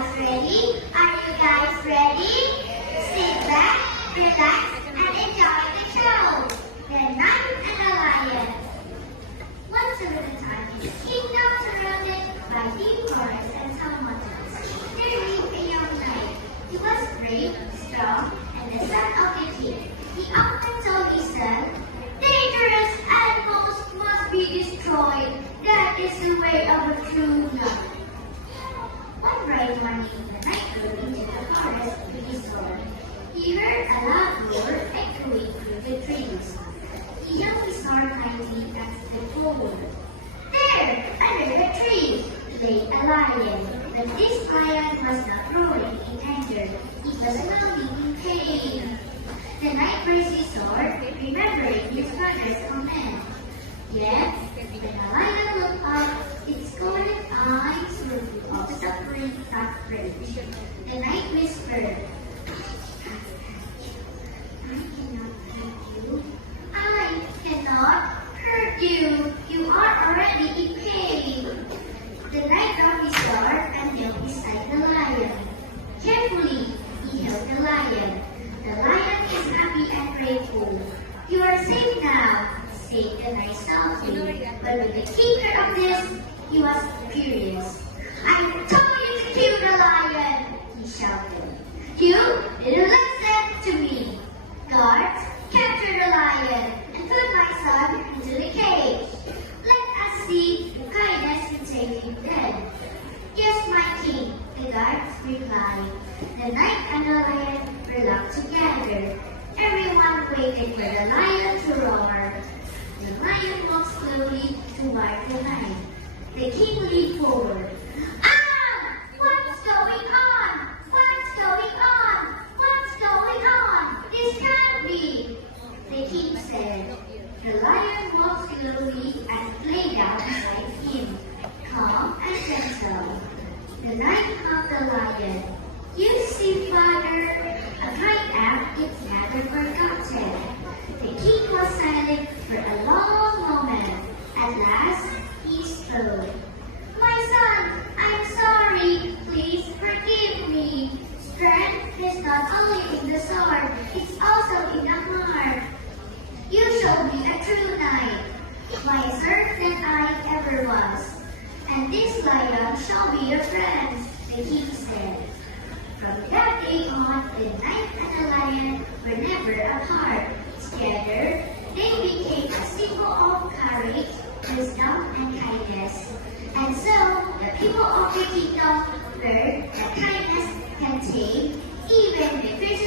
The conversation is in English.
guys ready? Are you guys ready? Sit back, relax, and enjoy the show. The Knight and the Lion. Once upon a time, in a kingdom surrounded by deep forests and some mountains, there lived a young knight. He was brave, strong, and the son of the king. He often told his son, "Dangerous animals must be destroyed. That is the way of a true knight." One bright morning, the knight rode into the forest with his sword. He heard a loud roar echoing through the trees. He held his sword tightly and stepped forward. There, under the tree, lay a lion. But this lion was not roaring in anger. It was moaning in pain. The knight raised his sword, remembering his father's command. Yet, when the lion looked up, its golden eyes were full of suffering and rage. The knight whispered, "I cannot hurt you. I cannot hurt you. You are already in pain." The knight dropped his sword and knelt beside the lion. Carefully, he held the lion. The lion is happy and grateful. "You are safe now," said the knight softly. But when the keeper of this, he was furious. "I told you to kill the lion," he shouted. "You didn't listen to me. Guards, capture the lion and put my son into the cage. Let us see if kindness can save him then." "Yes, my king," the guards replied. The knight and the lion were locked together. Everyone waited for the lion to roar. The lion walked slowly toward the knight. The king leaned forward. "Ah! What's going on? What's going on? What's going on? This can't be," the king said. The lion walked slowly and lay down beside him, calm and gentle. The knight hugged the lion. "You see, father, a kind act is never forgotten." The king was silent for a long moment. At last, he spoke. "My son, I'm sorry. Please forgive me. Strength is not only in the sword, it's also in the heart. You shall be a true knight, wiser than I ever was. And this lion shall be your friend," the king said. From that day on, the knight and the lion were never apart. Together, they became a symbol of courage, wisdom, and kindness. And so, the people of the kingdom learned that kindness can tame even the fiercest